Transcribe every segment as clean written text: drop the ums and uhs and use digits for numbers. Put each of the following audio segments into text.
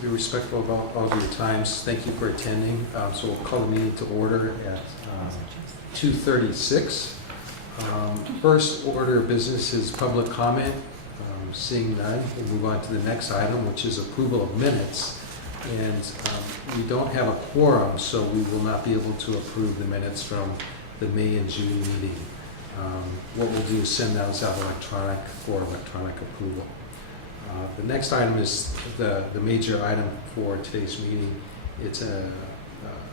be respectful of all of your times. Thank you for attending. So we'll call the meeting to order at 2:36. First order of business is public comment. Seeing none, we'll move on to the next item, which is approval of minutes. And we don't have a quorum, so we will not be able to approve the minutes from the May and June meeting. What we'll do is send those out for electronic approval. The next item is the major item for today's meeting. It's an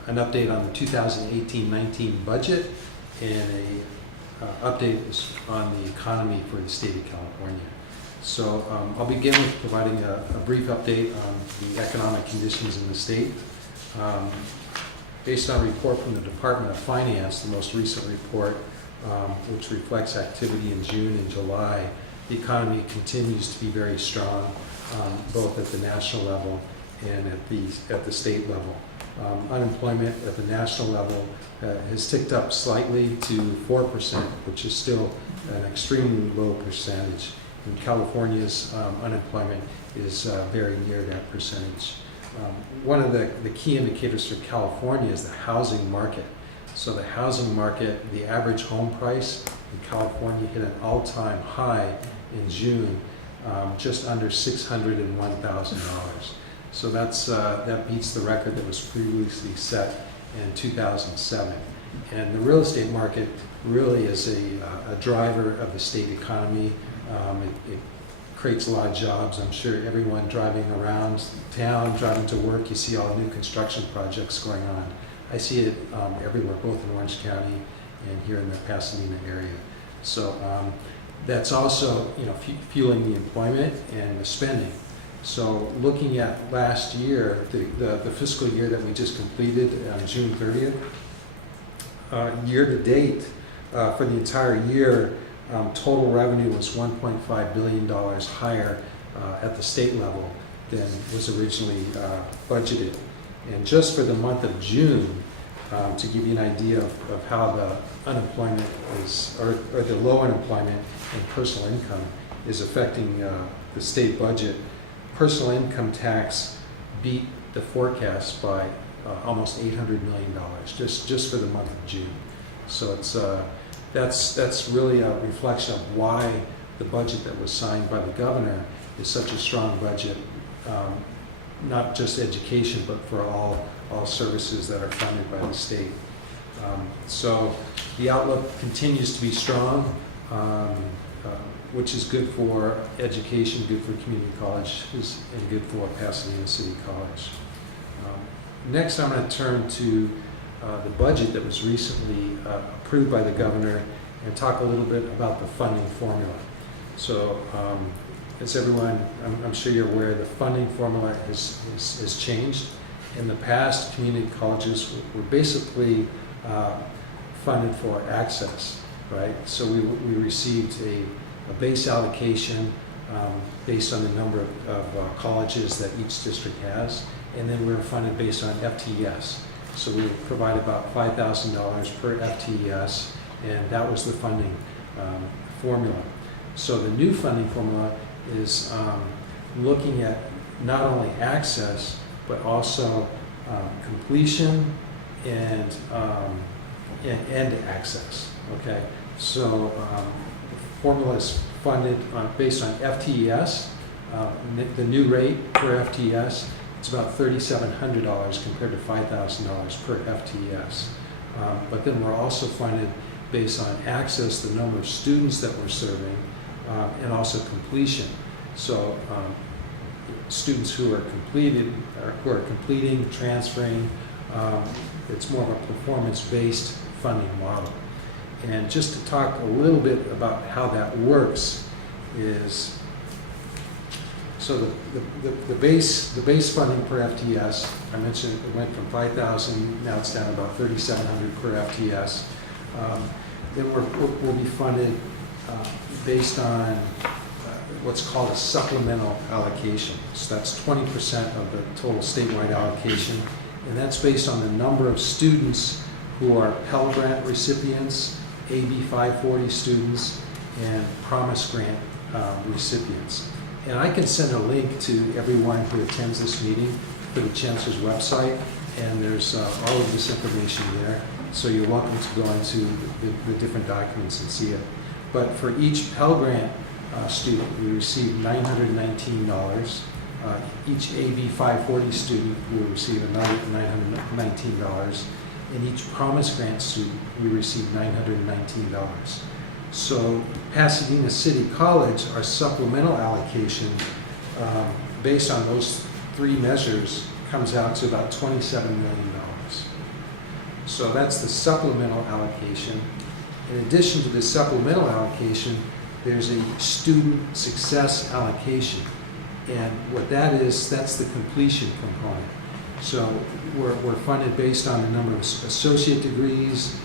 update on the 2018-19 budget and an update on the economy for the state of California. So I'll begin with providing a brief update on the economic conditions in the state. Based on a report from the Department of Finance, the most recent report, which reflects activity in June and July, the economy continues to be very strong, both at the national level and at the state level. Unemployment at the national level has ticked up slightly to 4%, which is still an extremely low percentage. And California's unemployment is very near that percentage. One of the key indicators for California is the housing market. So the housing market, the average home price in California hit an all-time high in June, just under $601,000. So that beats the record that was previously set in 2007. And the real estate market really is a driver of the state economy. It creates a lot of jobs. I'm sure everyone driving around town, driving to work, you see all the new construction projects going on. I see it everywhere, both in Orange County and here in the Pasadena area. So that's also, fueling the employment and the spending. So looking at last year, the fiscal year that we just completed on June 30th, year to date for the entire year, total revenue was $1.5 billion higher at the state level than was originally budgeted. And just for the month of June, to give you an idea of how the unemployment is, or the low unemployment and personal income is affecting the state budget, personal income tax beat the forecast by almost $800 million just for the month of June. So that's really a reflection of why the budget that was signed by the governor is such a strong budget, not just education, but for all services that are funded by the state. So the outlook continues to be strong, which is good for education, good for community colleges, and good for Pasadena City College. Next, I'm going to turn to the budget that was recently approved by the governor and talk a little bit about the funding formula. So as everyone, I'm sure you're aware, the funding formula has changed. In the past, community colleges were basically funded for access, right? So we received a base allocation based on the number of colleges that each district has, and then we were funded based on FTEs. So we provide about $5,000 per FTEs, and that was the funding formula. So the new funding formula is looking at not only access, but also completion and access. Okay, so the formula is funded based on FTEs. The new rate per FTEs, it's about $3,700 compared to $5,000 per FTEs. But then we're also funded based on access, the number of students that we're serving, and also completion. So students who are completing, transferring, it's more of a performance-based funding model. And just to talk a little bit about how that works is, so the base funding per FTS, I mentioned it went from 5,000, now it's down to about 3,700 per FTS. Then we'll be funded based on what's called a supplemental allocation. So that's 20% of the total statewide allocation, and that's based on the number of students who are Pell Grant recipients, AB 540 students, and Promise Grant recipients. And I can send a link to everyone who attends this meeting for the Chancellor's website, and there's all of this information there. So you're welcome to go into the different documents and see it. But for each Pell Grant student, we receive $919. Each AB 540 student will receive another $919. And each Promise Grant student, we receive $919. So Pasadena City College, our supplemental allocation, based on those three measures, comes out to about $27 million. So that's the supplemental allocation. In addition to the supplemental allocation, there's a student success allocation. And what that is, that's the completion component. So we're funded based on the number of associate degrees,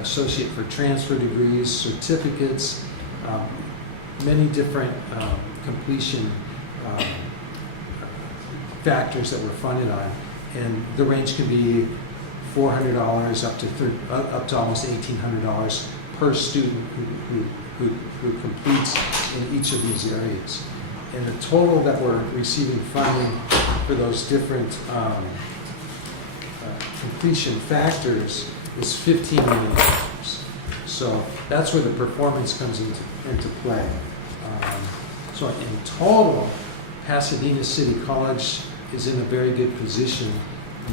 associate for transfer degrees, certificates, many different completion factors that we're funded on. And the range can be $400 up to almost $1,800 per student who completes in each of these areas. And the total that we're receiving funding for those different completion factors is $15 million. So that's where the performance comes into play. So in total, Pasadena City College is in a very good position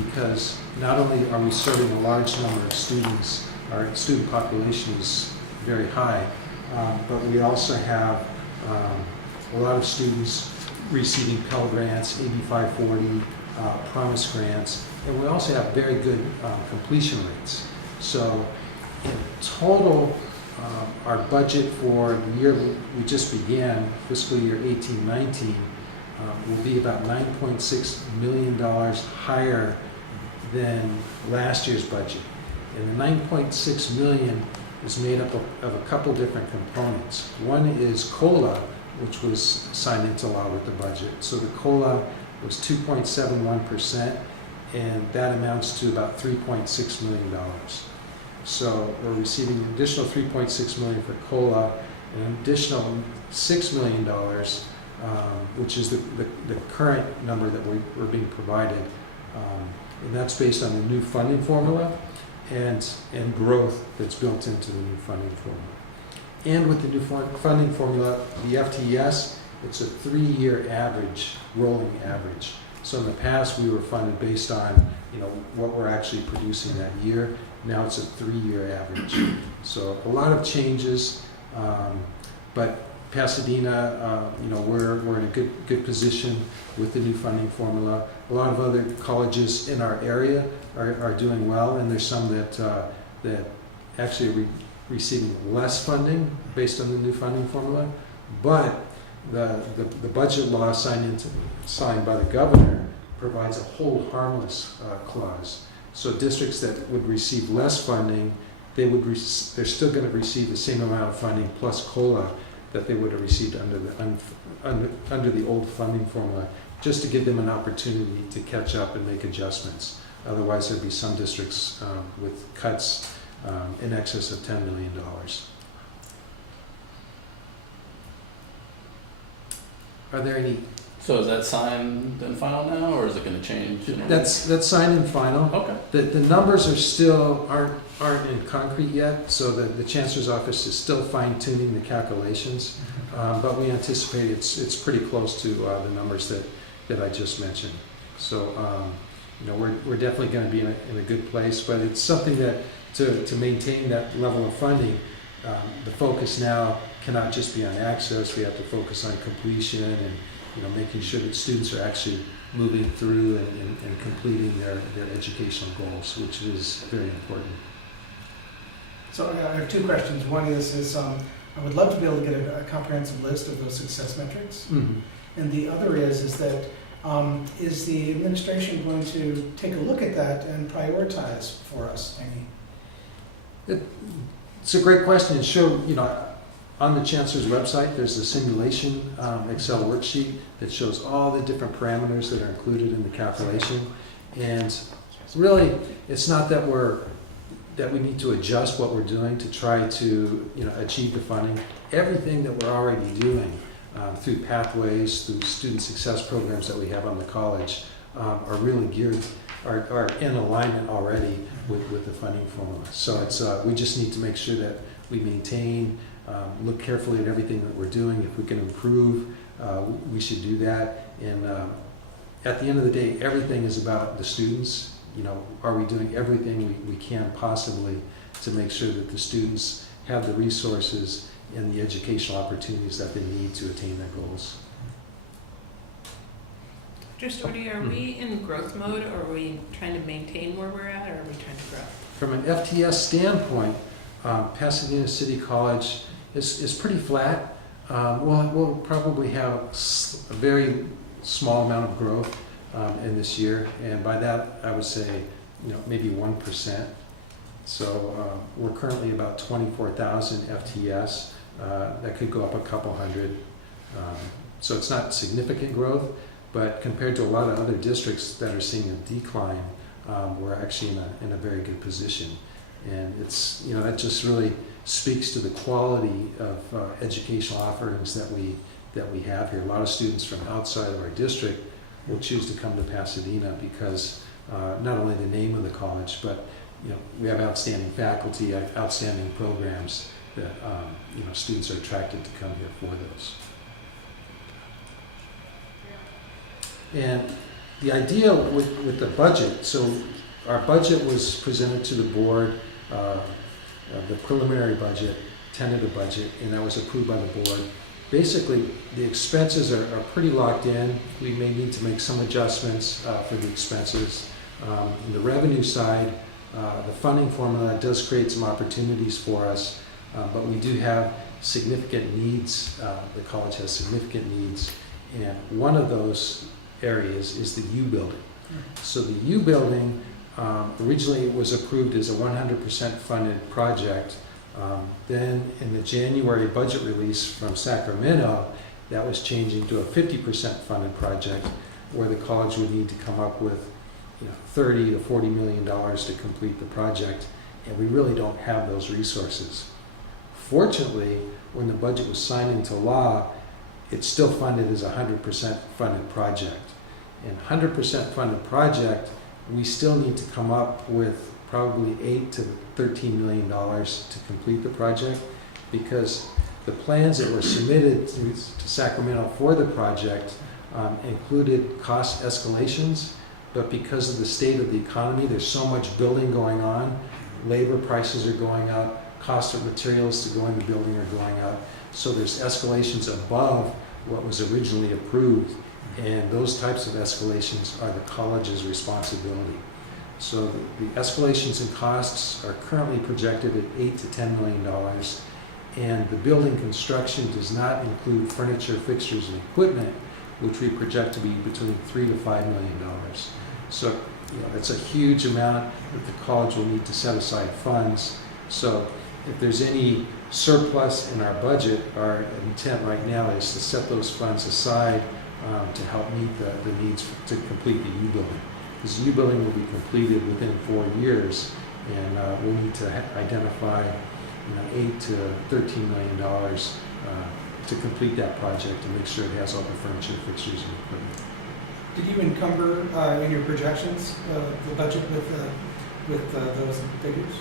because not only are we serving a large number of students, our student population is very high, but we also have a lot of students receiving Pell Grants, AB 540, Promise Grants, and we also have very good completion rates. So in total, our budget for the year we just began, fiscal year 18-19, will be about $9.6 million higher than last year's budget. And the $9.6 million is made up of a couple different components. One is COLA, which was signed into law with the budget. So the COLA was 2.71%, and that amounts to about $3.6 million. So we're receiving an additional $3.6 million for COLA, and an additional $6 million, which is the current number that we're being provided. And that's based on the new funding formula and growth that's built into the new funding formula. And with the new funding formula, the FTES, it's a 3-year average, rolling average. So in the past, we were funded based on what we're actually producing that year. Now it's a 3-year average. So a lot of changes, but Pasadena, we're in a good position with the new funding formula. A lot of other colleges in our area are doing well, and there's some that actually are receiving less funding based on the new funding formula. But the budget law signed by the governor provides a hold harmless clause. So districts that would receive less funding, they're still going to receive the same amount of funding plus COLA that they would have received under the old funding formula, just to give them an opportunity to catch up and make adjustments. Otherwise, there'd be some districts with cuts in excess of $10 million. Are there any? So is that signed and final now, or is it going to change? That's signed and final. Okay. The numbers aren't in concrete yet, so the Chancellor's office is still fine-tuning the calculations, but we anticipate it's pretty close to the numbers that I just mentioned. So we're definitely going to be in a good place, but it's something that to maintain that level of funding, the focus now cannot just be on access. We have to focus on completion and making sure that students are actually moving through and completing their educational goals, which is very important. So I have two questions. One is I would love to be able to get a comprehensive list of those success metrics. Mm-hmm. And the other is that is the administration going to take a look at that and prioritize for us any? It's a great question. And sure, on the Chancellor's website, there's a simulation Excel worksheet that shows all the different parameters that are included in the calculation. And really, it's not that we need to adjust what we're doing to try to achieve the funding. Everything that we're already doing through pathways, through student success programs that we have on the college, are really are in alignment already with the funding formula. So it's, we just need to make sure that we maintain, look carefully at everything that we're doing. If we can improve, we should do that. And at the end of the day, everything is about the students. You know, are we doing everything we can possibly to make sure that the students have the resources and the educational opportunities that they need to attain their goals? Just Ordy, are we in growth mode, or are we trying to maintain where we're at, or are we trying to grow? From an FTS standpoint, Pasadena City College is pretty flat. We'll probably have a very small amount of growth in this year, and by that I would say, you know, maybe 1%. So we're currently about 24,000 FTS. That could go up a couple hundred. So it's not significant growth, but compared to a lot of other districts that are seeing a decline, we're actually in a very good position. And it's, you know, that just really speaks to the quality of educational offerings that we have here. A lot of students from outside of our district will choose to come to Pasadena because not only the name of the college, but you know, we have outstanding faculty, outstanding programs that you know, students are attracted to come here for those. And the idea with the budget, so our budget was presented to the board, the preliminary budget, tentative budget, and that was approved by the board. Basically, the expenses are pretty locked in. We may need to make some adjustments for the expenses. On the revenue side, the funding formula does create some opportunities for us, but we do have significant needs. The college has significant needs, and one of those areas is the U building. So the U building originally was approved as a 100% funded project. Then in the January budget release from Sacramento, that was changing to a 50% funded project, where the college would need to come up with, you know, $30 to $40 million to complete the project, and we really don't have those resources. Fortunately, when the budget was signed into law, it's still funded as a 100% funded project. And 100% funded project, we still need to come up with probably $8 to $13 million to complete the project, because the plans that were submitted to Sacramento for the project included cost escalations, but because of the state of the economy, there's so much building going on, labor prices are going up, cost of materials to go in the building are going up, so there's escalations above what was originally approved, and those types of escalations are the college's responsibility. So the escalations in costs are currently projected at $8 to $10 million, and the building construction does not include furniture, fixtures, and equipment, which we project to be between $3 to $5 million. So, you know, that's a huge amount that the college will need to set aside funds. So if there's any surplus in our budget, our intent right now is to set those funds aside to help meet the needs to complete the U building. This U building will be completed within 4 years, and we'll need to identify, you know, $8 to $13 million to complete that project and make sure it has all the furniture, fixtures, and equipment. Did you encumber in your projections the budget with those figures?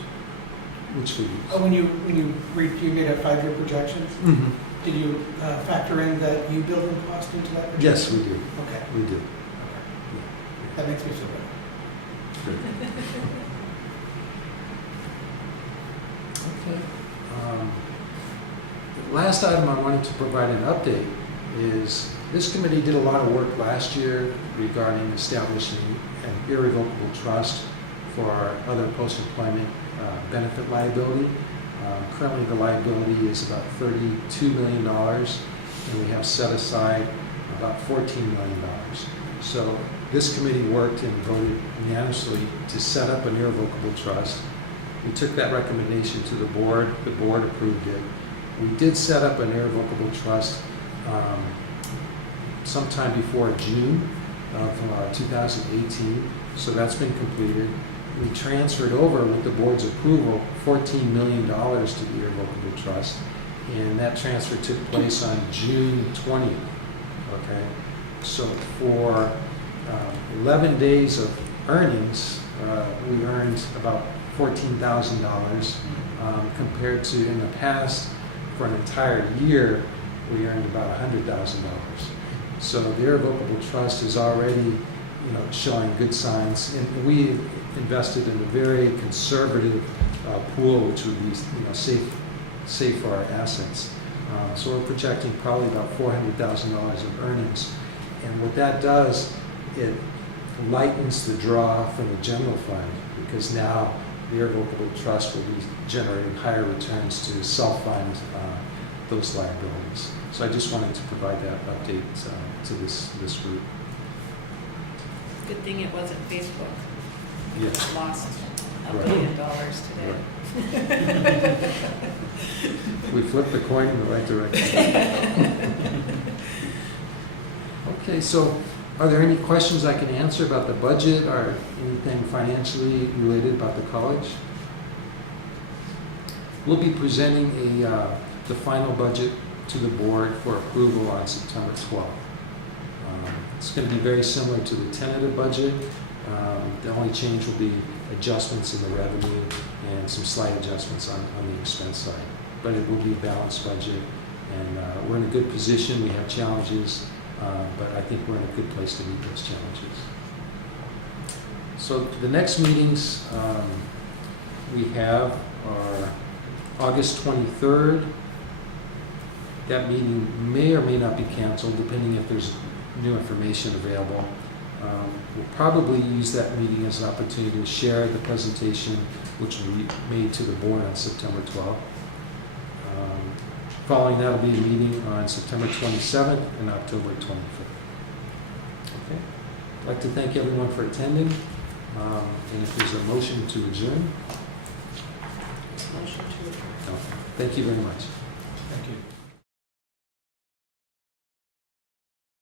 Which figures? Oh, when you made a 5-year projection, Mm-hmm. did you factor in that U building cost into that projection? Yes, we do. Okay. We do. That makes me feel better. Okay. The last item I wanted to provide an update is this committee did a lot of work last year regarding establishing an irrevocable trust for our other post-employment benefit liability. Currently the liability is about $32 million, and we have set aside about $14 million. So this committee worked and voted unanimously to set up an irrevocable trust. We took that recommendation to the board approved it. We did set up an irrevocable trust sometime before June of 2018, so that's been completed. We transferred over, with the board's approval, $14 million to the irrevocable trust, and that transfer took place on June 20th, okay? So for 11 days of earnings, we earned about $14,000 compared to in the past, for an entire year, we earned about $100,000. So the irrevocable trust is already, showing good signs, and we invested in a very conservative pool, which would be, safe for our assets. So we're projecting probably about $400,000 of earnings, and what that does, it lightens the draw from the general fund, because now the irrevocable trust will be generating higher returns to self-fund those liabilities. So I just wanted to provide that update to this group. Good thing it wasn't Facebook. Yeah. Lost $1 Right. billion today. We flipped the coin in the right direction. Okay, so are there any questions I can answer about the budget or anything financially related about the college? We'll be presenting the final budget to the board for approval on September 12th. It's going to be very similar to the tentative budget. The only change will be adjustments in the revenue and some slight adjustments on the expense side. But it will be a balanced budget, and we're in a good position. We have challenges, but I think we're in a good place to meet those challenges. So the next meetings we have are August 23rd. That meeting may or may not be canceled, depending if there's new information available. We'll probably use that meeting as an opportunity to share the presentation which will be made to the board on September 12th. Following that will be a meeting on September 27th and October 25th. Okay. I'd like to thank everyone for attending. And if there's a motion to adjourn. Motion to adjourn. Okay. Thank you very much. Thank you.